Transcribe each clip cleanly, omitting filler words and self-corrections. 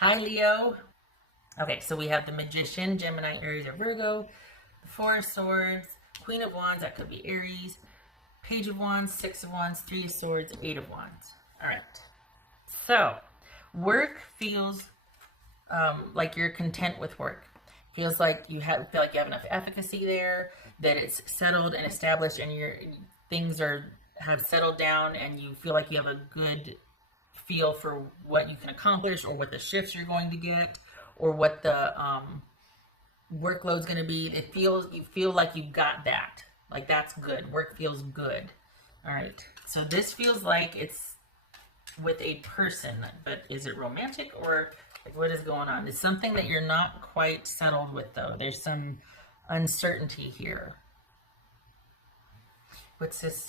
Hi, Leo. Okay, so we have the Magician, Gemini, Aries, or Virgo, the Four of Swords, Queen of Wands, that could be Aries, Page of Wands, Six of Wands, Three of Swords, Eight of Wands. All right. So, work feels like you're content with work. Feels like feel like you have enough efficacy there, that it's settled and established, and your things have settled down, and you feel like you have a good feel for what you can accomplish, or what the shifts you're going to get, or what the workload's going to be. You feel like you got that. Like, that's good. Work feels good. All right. So this feels like it's with a person, but is it romantic, or like, what is going on? It's something that you're not quite settled with, though. There's some uncertainty here. What's this?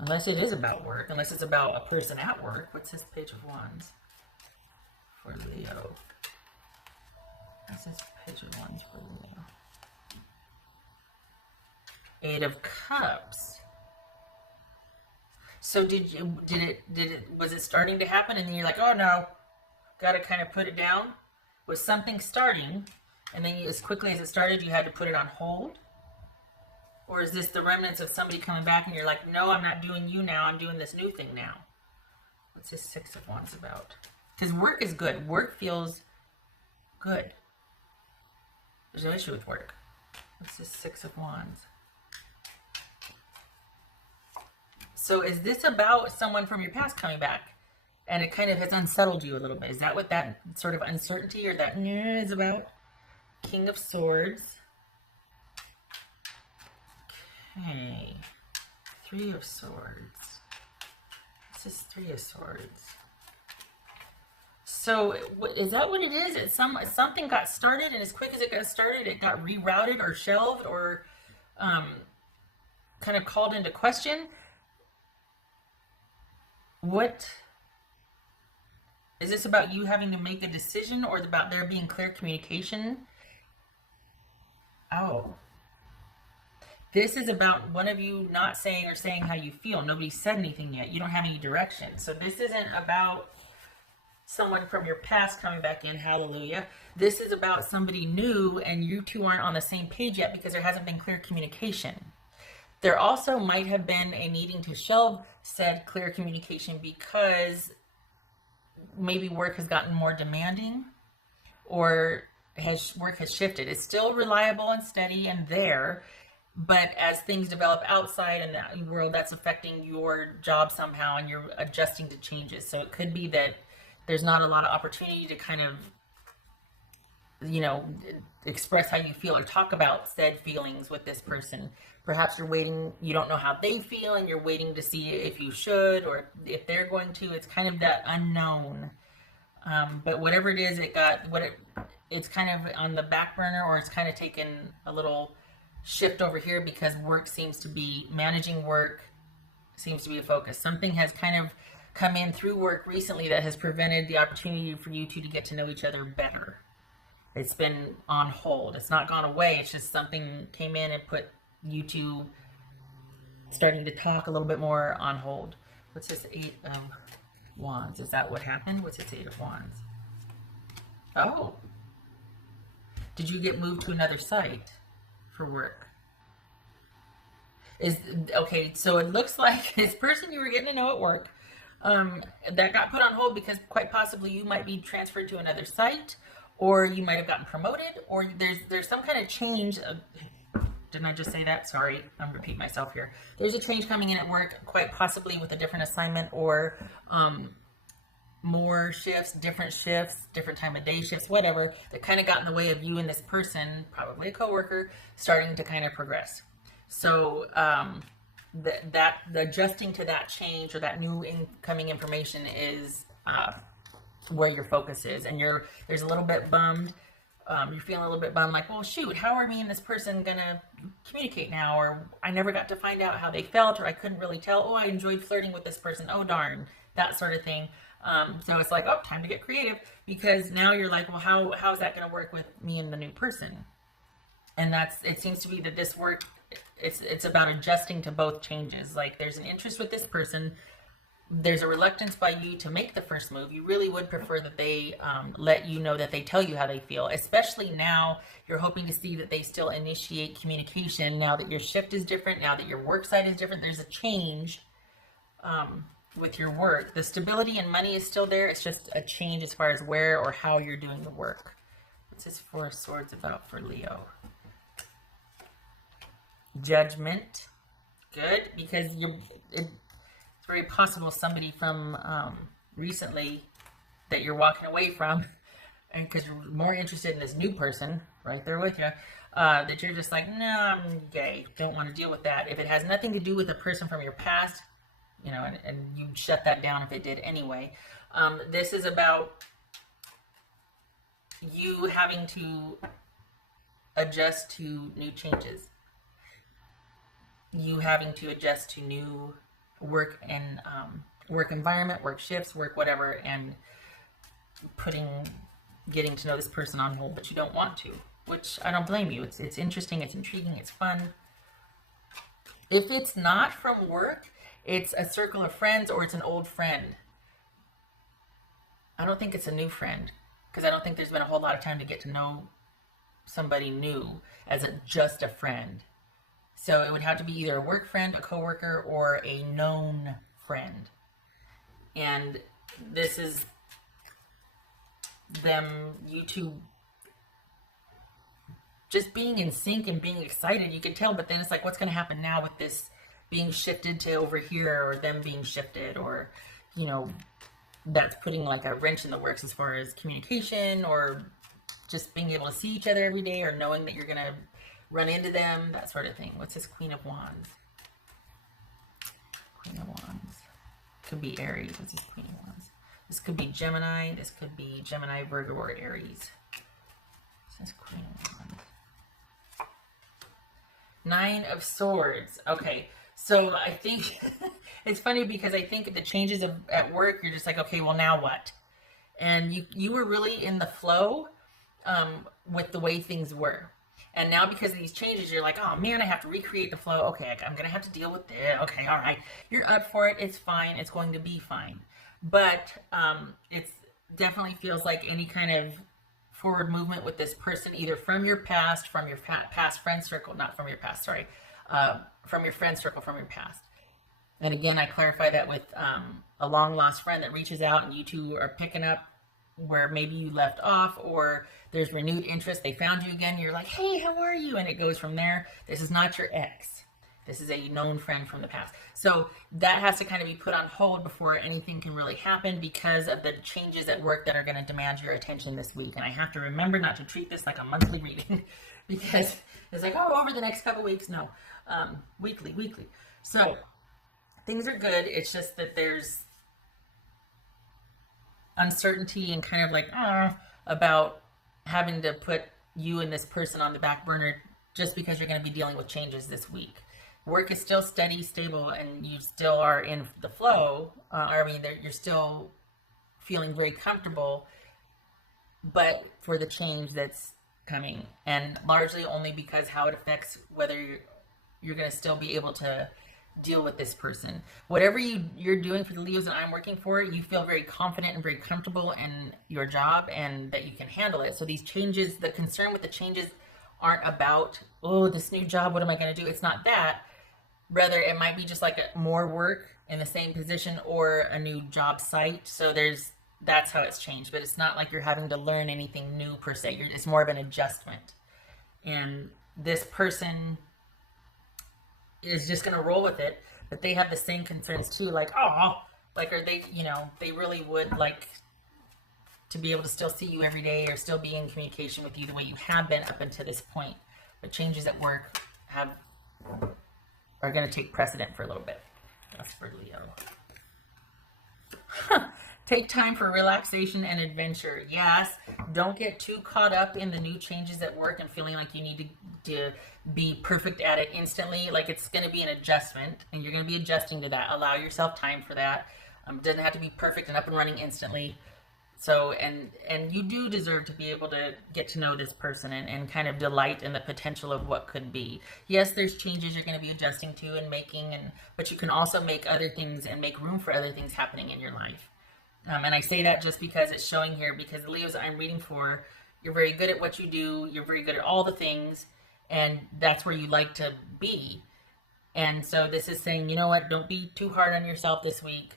Unless it is about work, unless it's about a person at work. What's this Page of Wands for Leo? What's this Page of Wands for Leo? Eight of Cups. So was it starting to happen, and then you're like, oh no, gotta kind of put it down? Was something starting, and then as quickly as it started, you had to put it on hold? Or is this the remnants of somebody coming back and you're like, no, I'm not doing you now, I'm doing this new thing now? What's this Six of Wands about? Because work is good. Work feels good. There's no issue with work. What's this Six of Wands? So is this about someone from your past coming back, and it kind of has unsettled you a little bit? Is that what that sort of uncertainty or that is about? King of Swords. Okay, Three of Swords. This is Three of Swords. So is that what it is? Something got started, and as quick as it got started, it got rerouted or shelved or kind of called into question. What is this about? You having to make a decision, or about there being clear communication? Oh. This is about one of you not saying or saying how you feel. Nobody said anything yet. You don't have any direction. So this isn't about someone from your past coming back in. Hallelujah. This is about somebody new, and you two aren't on the same page yet because there hasn't been clear communication. There also might have been a needing to shelve said clear communication because maybe work has gotten more demanding, or work has shifted. It's still reliable and steady and there, but as things develop outside in the world, that's affecting your job somehow, and you're adjusting to changes. So it could be that there's not a lot of opportunity to kind of, express how you feel or talk about said feelings with this person. Perhaps you're waiting, you don't know how they feel, and you're waiting to see if you should or if they're going to. It's kind of that unknown. But whatever it is, it's kind of on the back burner, or it's kind of taken a little shift over here because managing work seems to be a focus. Something has kind of come in through work recently that has prevented the opportunity for you two to get to know each other better. It's been on hold. It's not gone away. It's just something came in and put you two starting to talk a little bit more on hold. What's this Eight of Wands? Is that what happened? What's this Eight of Wands? Oh. Did you get moved to another site for work? Okay, so it looks like this person you were getting to know at work, that got put on hold because quite possibly you might be transferred to another site, or you might have gotten promoted, or there's some kind of change. Didn't I just say that? Sorry, I'm repeating myself here. There's a change coming in at work, quite possibly with a different assignment, or more shifts, different time of day shifts, whatever, that kind of got in the way of you and this person, probably a coworker, starting to kind of progress. So the adjusting to that change or that new incoming information is where your focus is, and there's a little bit bummed. You're feeling a little bit bummed, like, well, shoot, how are me and this person gonna communicate now? Or I never got to find out how they felt, or I couldn't really tell. Oh, I enjoyed flirting with this person. Oh, darn, that sort of thing. So it's like, oh, time to get creative, because now you're like, well, how is that gonna work with me and the new person? And it seems to be that this work, it's about adjusting to both changes. Like, there's an interest with this person, there's a reluctance by you to make the first move. You really would prefer that they let you know, that they tell you how they feel, especially now you're hoping to see that they still initiate communication now that your shift is different, now that your work site is different. There's a change with your work. The stability and money is still there. It's just a change as far as where or how you're doing the work. What's this Four of Swords about for Leo? Judgment. Good, because it's very possible somebody from recently that you're walking away from, and because you're more interested in this new person right there with you, that you're just like, no, I'm gay, don't want to deal with that. If it has nothing to do with a person from your past, you know, and you shut that down if it did anyway. This is about you having to adjust to new changes. You having to adjust to new work and work environment, work shifts, work whatever, and getting to know this person on hold, but you don't want to, which I don't blame you. It's interesting, it's intriguing, it's fun. If it's not from work, it's a circle of friends or it's an old friend. I don't think it's a new friend, because I don't think there's been a whole lot of time to get to know somebody new as just a friend. So it would have to be either a work friend, a coworker, or a known friend. And this is you two just being in sync and being excited. You can tell, but then it's like, what's going to happen now with this being shifted to over here, or them being shifted, or, you know, that's putting like a wrench in the works as far as communication, or just being able to see each other every day, or knowing that you're going to run into them, that sort of thing. What's this Queen of Wands? Queen of Wands. Could be Aries. What's this Queen of Wands? This could be Gemini. This could be Gemini, Virgo, or Aries. This is Queen of Wands. Nine of Swords. Okay, so I think it's funny because I think the changes at work, you're just like, okay, well, now what? And you were really in the flow with the way things were. And now because of these changes, you're like, oh man, I have to recreate the flow. Okay, I'm going to have to deal with it. Okay, all right. You're up for it. It's fine. It's going to be fine. But it definitely feels like any kind of forward movement with this person, either from your past, from your past friend circle, not from your past, sorry, from your friend circle, from your past. And again, I clarify that with a long lost friend that reaches out and you two are picking up where maybe you left off, or there's renewed interest. They found you again. You're like, hey, how are you? And it goes from there. This is not your ex. This is a known friend from the past. So that has to kind of be put on hold before anything can really happen, because of the changes at work that are going to demand your attention this week. And I have to remember not to treat this like a monthly reading because it's like, oh, over the next couple weeks. No, weekly. So things are good. It's just that there's uncertainty and kind of like about having to put you and this person on the back burner just because you're going to be dealing with changes this week. Work is still steady, stable, and you still are in the flow. You're still feeling very comfortable, but for the change that's coming, and largely only because how it affects whether you're going to still be able to deal with this person. Whatever you're doing for the Leos that I'm working for, you feel very confident and very comfortable in your job and that you can handle it. So these changes, the concern with the changes aren't about, oh, this new job, what am I going to do? It's not that. Rather, it might be just like more work in the same position or a new job site. So that's how it's changed. But it's not like you're having to learn anything new per se. It's more of an adjustment. And this person is just going to roll with it, but they have the same concerns too. Like, oh, like, are they, they really would like to be able to still see you every day or still be in communication with you the way you have been up until this point. But changes at work are going to take precedent for a little bit. That's for Leo. Take time for relaxation and adventure. Yes, don't get too caught up in the new changes at work and feeling like you need to be perfect at it instantly. Like, it's going to be an adjustment, and you're going to be adjusting to that. Allow yourself time for that. It doesn't have to be perfect and up and running instantly. So, and you do deserve to be able to get to know this person and kind of delight in the potential of what could be. Yes, there's changes you're going to be adjusting to and making, but you can also make other things and make room for other things happening in your life. And I say that just because it's showing here, because the Leos I'm reading for, you're very good at what you do, you're very good at all the things, and that's where you like to be. And so this is saying, you know what, don't be too hard on yourself this week.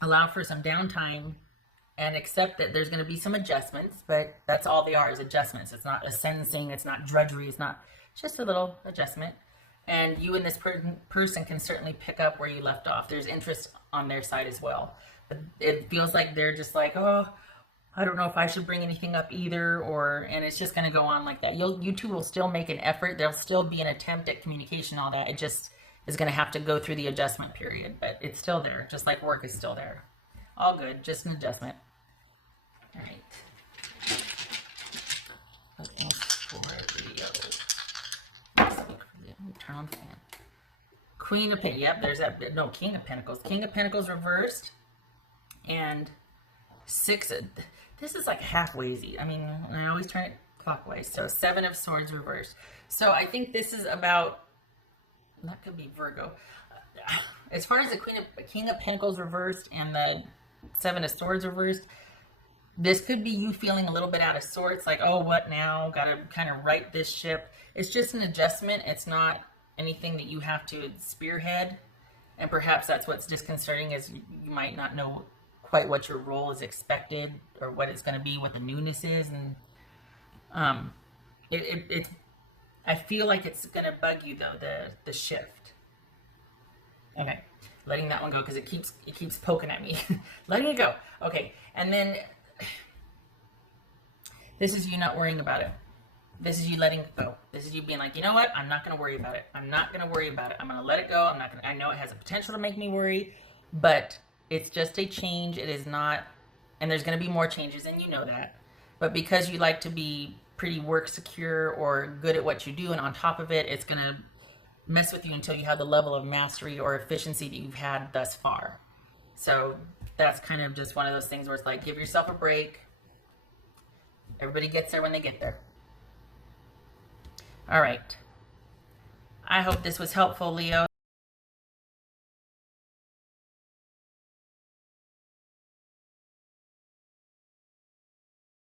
Allow for some downtime and accept that there's going to be some adjustments, but that's all they are, is adjustments. It's not ascending, it's not drudgery, it's just a little adjustment. And you and this person can certainly pick up where you left off. There's interest on their side as well. But it feels like they're just like, oh, I don't know if I should bring anything up either, and it's just going to go on like that. You two will still make an effort. There'll still be an attempt at communication, all that. It just is going to have to go through the adjustment period, but it's still there, just like work is still there. All good, just an adjustment. All right. What else for Leo? Turn on the fan. Queen of Pentacles. Yep, there's that. No, King of Pentacles. King of Pentacles reversed. And 6. This is like halfway easy. I mean, I always turn it clockwise. So 7 of Swords reversed. So I think this is about, that could be Virgo. As far as the King of Pentacles reversed and the 7 of Swords reversed, this could be you feeling a little bit out of sorts, like, oh, what now? Got to kind of right this ship. It's just an adjustment. It's not anything that you have to spearhead. And perhaps that's what's disconcerting, is you might not know quite what your role is expected or what it's going to be, what the newness is. And I feel like it's going to bug you, though, the shift. Okay, letting that one go because it keeps poking at me. Letting it go. Okay, and then this is you not worrying about it. This is you letting it go. This is you being like, you know what? I'm not going to worry about it. I'm not going to worry about it. I'm going to let it go. I know it has a potential to make me worry, but it's just a change. It is not, and there's going to be more changes, and you know that. But because you like to be pretty work secure or good at what you do, and on top of it, it's going to mess with you until you have the level of mastery or efficiency that you've had thus far. So that's kind of just one of those things where it's like, give yourself a break. Everybody gets there when they get there. All right. I hope this was helpful, Leo.